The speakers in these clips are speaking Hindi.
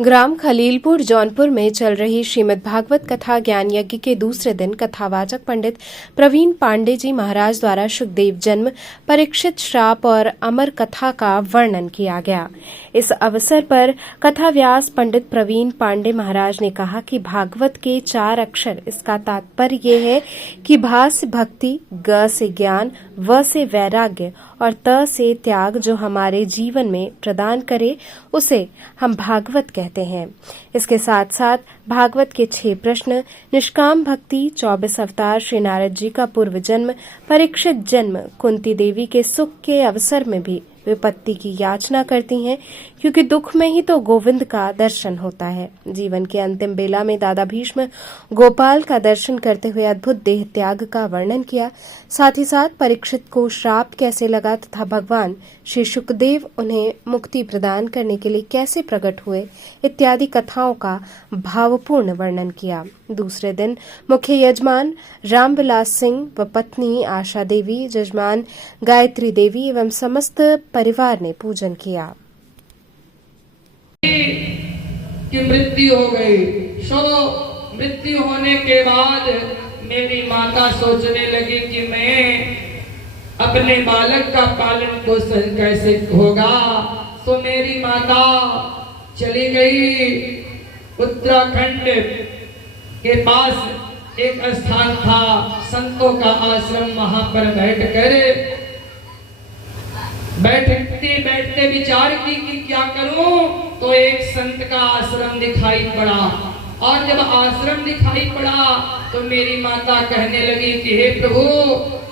ग्राम खलीलपुर जौनपुर में चल रही श्रीमद् भागवत कथा ज्ञान यज्ञ के दूसरे दिन कथावाचक पंडित प्रवीण पांडे जी महाराज द्वारा सुखदेव जन्म, परीक्षित श्राप और अमर कथा का वर्णन किया गया। इस अवसर पर कथा व्यास पंडित प्रवीण पांडे महाराज ने कहा कि भागवत के 4 अक्षर, इसका तात्पर्य ये है कि भा से भक्ति, ग से ज्ञान, व से वैराग्य और त से त्याग जो हमारे जीवन में प्रदान करे उसे हम भागवत कहते हैं। इसके साथ साथ भागवत के 6 प्रश्न, निष्काम भक्ति, 24 अवतार, श्री नारद जी का पूर्व जन्म, परीक्षित जन्म, कुंती देवी के सुख के अवसर में भी विपत्ति की याचना करती हैं, क्योंकि दुख में ही तो गोविंद का दर्शन होता है। जीवन के अंतिम बेला में दादा भीष्म गोपाल का दर्शन करते हुए अद्भुत देह त्याग का वर्णन किया। साथ ही साथ परीक्षित को श्राप कैसे लगा तथा भगवान श्री सुखदेव उन्हें मुक्ति प्रदान करने के लिए कैसे प्रकट हुए इत्यादि कथाओं का भावपूर्ण वर्णन किया। दूसरे दिन मुख्य यजमान रामविलास सिंह व पत्नी आशा देवी, जजमान गायत्री देवी एवं समस्त परिवार ने पूजन किया। कि मृत्यु हो गई, मृत्यु होने के बाद मेरी माता सोचने लगी कि मैं अपने बालक का पालन पोषण कैसे होगा। तो मेरी माता चली गई उत्तराखंड के पास एक स्थान था, संतों का आश्रम, वहां पर बैठते विचार की कि क्या करूं। तो एक संत का आश्रम दिखाई पड़ा, और जब आश्रम दिखाई पड़ा तो मेरी माता कहने लगी कि हे प्रभु,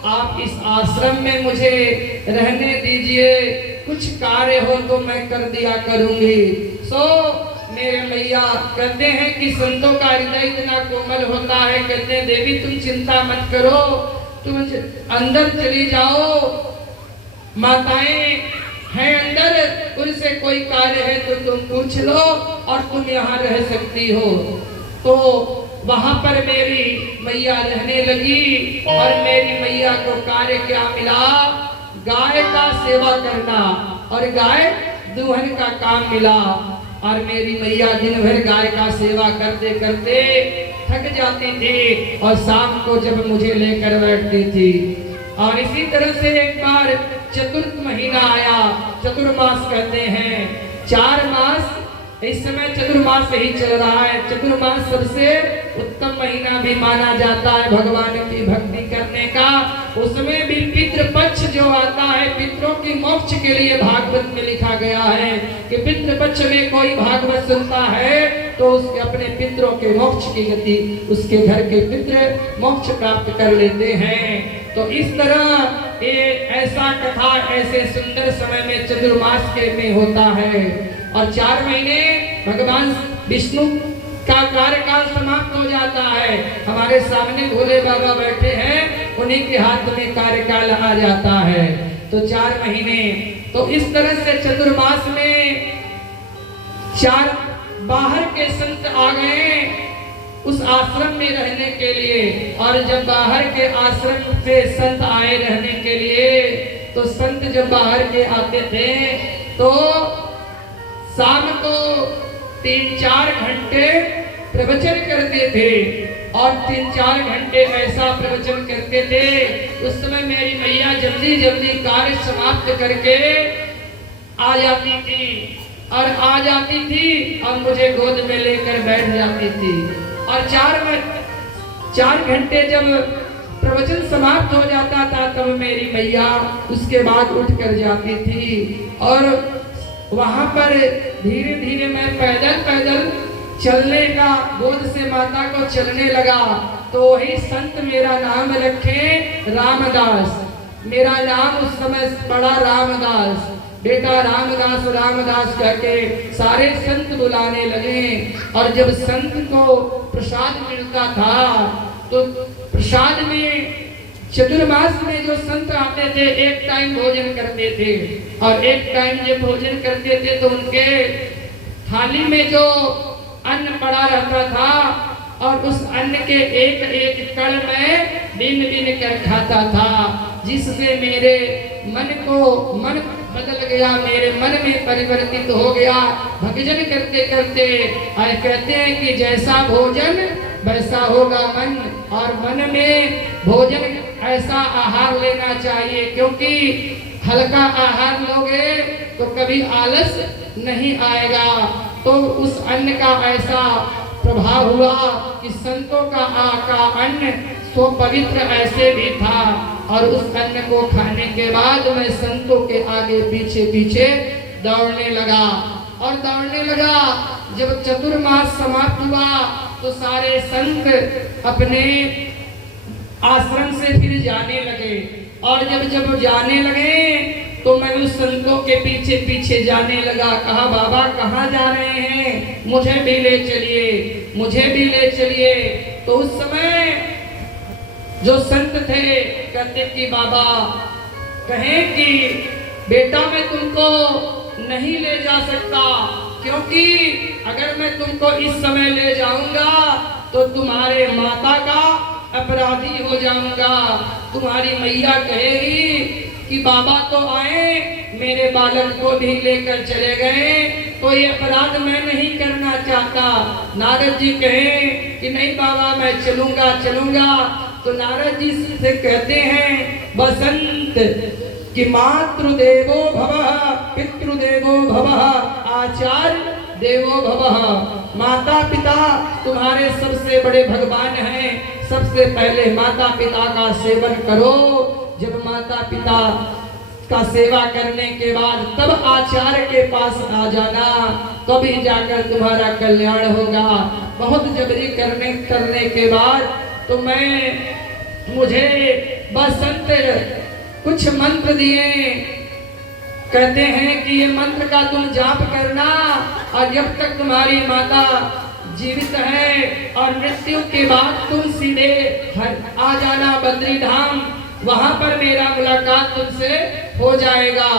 आप इस आश्रम में मुझे रहने दीजिए, कुछ कार्य हो तो मैं कर दिया करूंगी। मेरे मैया कहते हैं कि संतों का हृदय इतना कोमल होता है, कहते हैं देवी तुम चिंता मत करो, तुम अंदर चली जाओ, माताएं हैं अंदर, उनसे कोई कार्य है तो तुम पूछ लो और तुम यहाँ रह सकती हो। तो वहां पर मेरी मैया रहने लगी, और मेरी मैया को कार्य क्या मिला, गाय का सेवा करना और गाय दुहन का काम मिला। और मेरी मैया दिन भर गाय का सेवा करते करते थक जाती थी, और शाम को जब मुझे लेकर बैठती थी। और इसी तरह से एक बार चतुर्थ महीना आया, चतुर्मास कहते हैं, 4 मास इस समय चतुर्मास ही चल रहा है। चतुर्मास सबसे उत्तम महीना भी माना जाता है भगवान की भक्ति करने का। उसमें भी पितृपक्ष जो आता है, पितरों की मोक्ष के लिए भागवत में लिखा गया है कि पितृपक्ष में कोई भागवत सुनता है तो उसके अपने पितरों के मोक्ष की गति, उसके घर के पितृ मोक्ष प्राप्त कर लेते हैं। तो इस तरह ये ऐसा कथा ऐसे सुंदर समय में चतुर्मास के में होता है। और 4 महीने भगवान विष्णु का कार्यकाल समाप्त हो जाता है। हमारे सामने भोले बाबा बैठे हैं, उन्हीं के हाथ में कार्यकाल आ जाता है। तो 4 महीने, तो इस तरह से चतुर्मास में 4 बाहर के संत आ गए उस आश्रम में रहने के लिए। और जब बाहर के आश्रम से संत आए रहने के लिए, तो संत जब बाहर के आते थे तो शाम को 3-4 घंटे प्रवचन करते थे, और 3-4 घंटे ऐसा प्रवचन करते थे। उस समय मेरी मैया जल्दी जल्दी कार्य समाप्त करके आ जाती थी, और मुझे गोद में लेकर बैठ जाती थी। और 4 घंटे जब प्रवचन समाप्त हो जाता था तब मेरी मैया उसके बाद उठ कर जाती थी, और वहां पर धीरे धीरे मैं पैदल चलने का, गोद से माता को चलने लगा। तो वही संत मेरा नाम रखे रामदास, मेरा नाम उस समय पड़ा रामदास, बेटा रामदास रामदास कहके सारे संत बुलाने लगे। और जब संत को प्रसाद मिलता था तो प्रसाद में चतुर्मास में जो संत आते थे एक टाइम भोजन करते थे, और एक टाइम जब भोजन करते थे तो उनके थाली में जो अन्न पड़ा रहता था, और उस अन्न के एक एक कण में बीन बीन कर खाता था, जिससे मेरे मन बदल गया, मेरे मन में परिवर्तित हो गया। भजन करते करते आए कहते हैं कि जैसा भोजन वैसा होगा मन, और मन में भोजन ऐसा आहार लेना चाहिए, क्योंकि हल्का आहार लोगे तो कभी आलस नहीं आएगा। तो उस अन्न का ऐसा प्रभाव हुआ कि संतों का अन्न सो पवित्र ऐसे भी था, और उस अन्न को खाने के बाद मैं संतों के आगे पीछे पीछे दौड़ने लगा। और दौड़ने लगा, जब चतुर्मास समाप्त हुआ तो सारे संत अपने आश्रम से फिर जाने लगे, और जब जाने लगे तो मैं उस संतों के पीछे पीछे जाने लगा। कहा बाबा कहाँ जा रहे हैं, मुझे भी ले चलिए, मुझे भी ले चलिए। तो उस समय जो संत थे कहते कि बाबा कहें कि बेटा मैं तुमको नहीं ले जा सकता, क्योंकि अगर मैं तुमको इस समय ले जाऊंगा तो तुम्हारे माता का अपराधी हो जाऊंगा। तुम्हारी मैया कहेगी कि बाबा तो आए, मेरे बालक को भी लेकर चले गए, तो ये अपराध मैं नहीं करना चाहता। नारद जी कहें कि नहीं बाबा मैं चलूंगा चलूंगा। तो नारद जी से कहते हैं बसंत कि मातृदेवो भवः पितृदेवो भवः आचार्य देवो भवः। माता पिता तुम्हारे सबसे बड़े भगवान हैं, सबसे पहले माता पिता का सेवन करो। जब माता पिता का सेवा करने के बाद तब आचार्य के पास आ जाना, तभी जाकर तुम्हारा कल्याण होगा। बहुत जबरी करने के बाद तो मुझे बसंत कुछ मंत्र दिए, कहते हैं कि ये मंत्र का तुम जाप करना, और जब तक तुम्हारी माता जीवित है और मृत्यु के बाद तुम सीधे आ जाना बद्री धाम, वहां पर मेरा मुलाकात तुमसे हो जाएगा।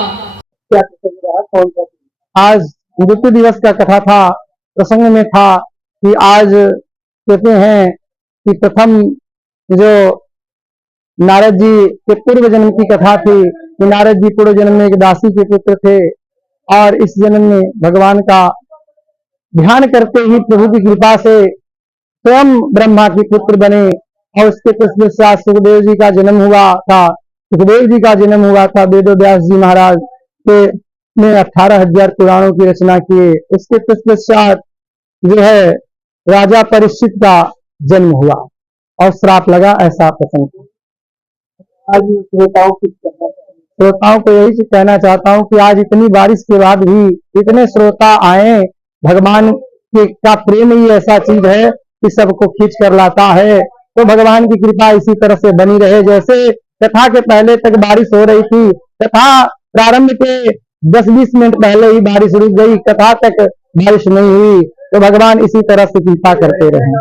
आज मृत्यु दिवस का कथा था, प्रसंग में था कि आज कहते हैं कि प्रथम जो नारद जी के पूर्व जन्म की कथा थी कि नारद जी पूर्व जन्म में एक दासी के पुत्र थे, और इस जन्म में भगवान का ध्यान करते ही प्रभु की कृपा से स्वयं ब्रह्मा के पुत्र बने, और उसके पश्चात सुखदेव जी का जन्म हुआ था। सुखदेव जी का जन्म हुआ था, वेद व्यास जी महाराज के ने 18,000 पुराणों की रचना किए। उसके पश्चात जो है राजा परीक्षित का जन्म हुआ और श्राप लगा, ऐसा प्रसंग। आज श्रोताओं को यही कहना चाहता हूँ कि आज इतनी बारिश के बाद भी इतने श्रोता आए। भगवान का प्रेम ही ऐसा चीज है कि सबको खींच कर लाता है। तो भगवान की कृपा इसी तरह से बनी रहे। जैसे कथा के पहले तक बारिश हो रही थी, कथा प्रारंभ के 10-20 मिनट पहले ही बारिश रुक गई, कथा तक बारिश नहीं हुई। तो भगवान इसी तरह से कृपा करते रहे।